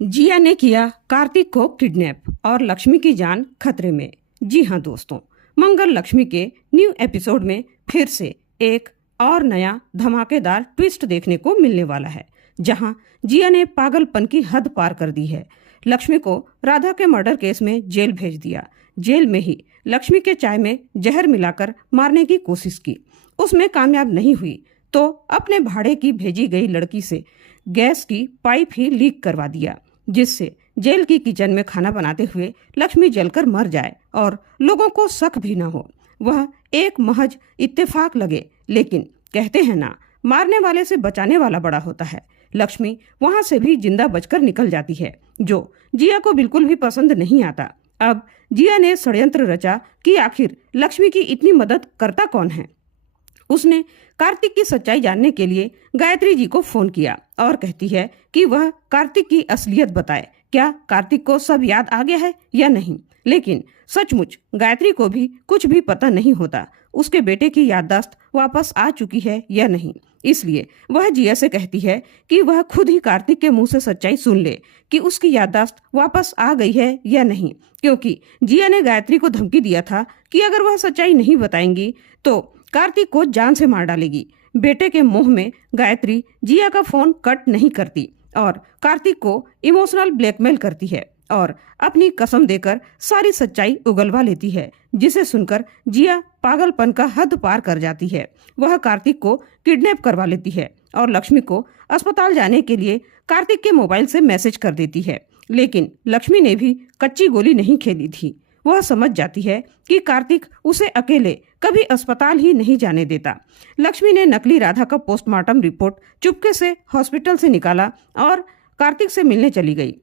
जिया ने किया कार्तिक को किडनैप और लक्ष्मी की जान खतरे में। जी हाँ दोस्तों, मंगल लक्ष्मी के न्यू एपिसोड में फिर से एक और नया धमाकेदार ट्विस्ट देखने को मिलने वाला है, जहां जिया ने पागलपन की हद पार कर दी है। लक्ष्मी को राधा के मर्डर केस में जेल भेज दिया। जेल में ही लक्ष्मी के चाय में जहर मिलाकर मारने की कोशिश की, उसमें कामयाब नहीं हुई तो अपने भाड़े की भेजी गई लड़की से गैस की पाइप ही लीक करवा दिया, जिससे जेल की किचन में खाना बनाते हुए लक्ष्मी जलकर मर जाए और लोगों को शक भी न हो। वह एक महज इत्तेफाक लगे, लेकिन कहते हैं ना, मारने वाले से बचाने वाला बड़ा होता है। लक्ष्मी वहां से भी जिंदा बचकर निकल जाती है, जो जिया को बिल्कुल भी पसंद नहीं आता। अब जिया ने षड्यंत्र रचा कि आखिर लक्ष्मी की इतनी मदद करता कौन है। उसने कार्तिक की सच्चाई जानने के लिए गायत्री जी को फोन किया और कहती है कि वह कार्तिक की असलियत बताए। क्या कार्तिक को सब याद आ गया है या नहीं? लेकिन सचमुच गायत्री को भी कुछ भी पता नहीं होता, उसके बेटे की याददाश्त वापस आ चुकी है या नहीं। इसलिए वह जिया से कहती है कि वह खुद ही कार्तिक के मुंह से सच्चाई सुन ले कि उसकी याददाश्त वापस आ गई है या नहीं, क्योंकि जिया ने गायत्री को धमकी दिया था कि अगर वह सच्चाई नहीं बताएंगी तो कार्तिक को जान से मार डालेगी। बेटे के मोह में गायत्री जिया का फोन कट नहीं करती और कार्तिक को इमोशनल ब्लैकमेल करती है और अपनी कसम देकर सारी सच्चाई उगलवा लेती है, जिसे सुनकर जिया पागलपन का हद पार कर जाती है। वह कार्तिक को किडनैप करवा लेती है और लक्ष्मी को अस्पताल जाने के लिए कार्तिक के मोबाइल से मैसेज कर देती है। लेकिन लक्ष्मी ने भी कच्ची गोली नहीं खेली थी। वह समझ जाती है कि कार्तिक उसे अकेले कभी अस्पताल ही नहीं जाने देता। लक्ष्मी ने नकली राधा का पोस्टमार्टम रिपोर्ट चुपके से हॉस्पिटल से निकाला और कार्तिक से मिलने चली गई,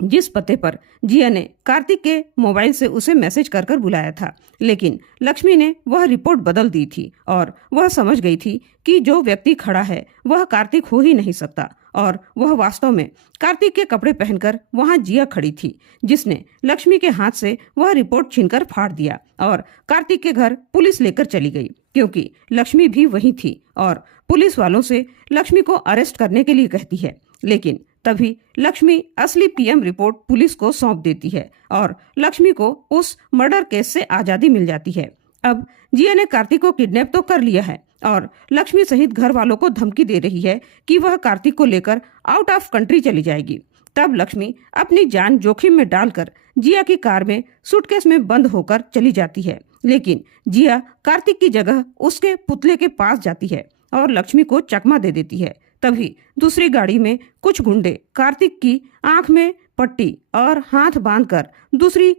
जिस पते पर जिया ने कार्तिक के मोबाइल से उसे मैसेज कर बुलाया था। लेकिन लक्ष्मी ने वह रिपोर्ट बदल दी थी और वह समझ गई थी कि जो व्यक्ति खड़ा है वह कार्तिक हो ही नहीं सकता, और वह वास्तव में कार्तिक के कपड़े पहनकर वहां जिया खड़ी थी, जिसने लक्ष्मी के हाथ से वह रिपोर्ट छीनकर फाड़ दिया और कार्तिक के घर पुलिस लेकर चली गई, क्योंकि लक्ष्मी भी वहीं थी और पुलिस वालों से लक्ष्मी को अरेस्ट करने के लिए कहती है। लेकिन तभी लक्ष्मी असली पीएम रिपोर्ट पुलिस को सौंप देती है और लक्ष्मी को उस मर्डर केस से आजादी मिल जाती है। अब जिया ने कार्तिक को किडनैप तो कर लिया है और लक्ष्मी सहित घर वालों को धमकी दे रही है कि वह कार्तिक को लेकर आउट ऑफ कंट्री चली जाएगी। तब लक्ष्मी अपनी जान जोखिम में डालकर जिया की कार में सूटकेस में बंद होकर चली जाती है। लेकिन जिया कार्तिक की जगह उसके पुतले के पास जाती है और लक्ष्मी को चकमा दे देती है। तभी दूसरी गाड़ी में कुछ गुंडे कार्तिक की आंख में पट्टी और हाथ बांधकर दूसरी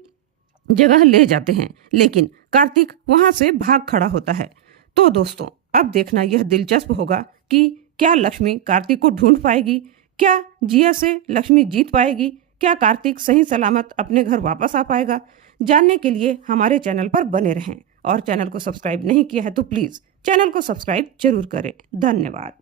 जगह ले जाते हैं, लेकिन कार्तिक वहां से भाग खड़ा होता है। तो दोस्तों, अब देखना यह दिलचस्प होगा कि क्या लक्ष्मी कार्तिक को ढूंढ पाएगी, क्या जिया से लक्ष्मी जीत पाएगी, क्या कार्तिक सही सलामत अपने घर वापस आ पाएगा। जानने के लिए हमारे चैनल पर बने रहें और चैनल को सब्सक्राइब नहीं किया है तो प्लीज चैनल को सब्सक्राइब जरूर करें। धन्यवाद।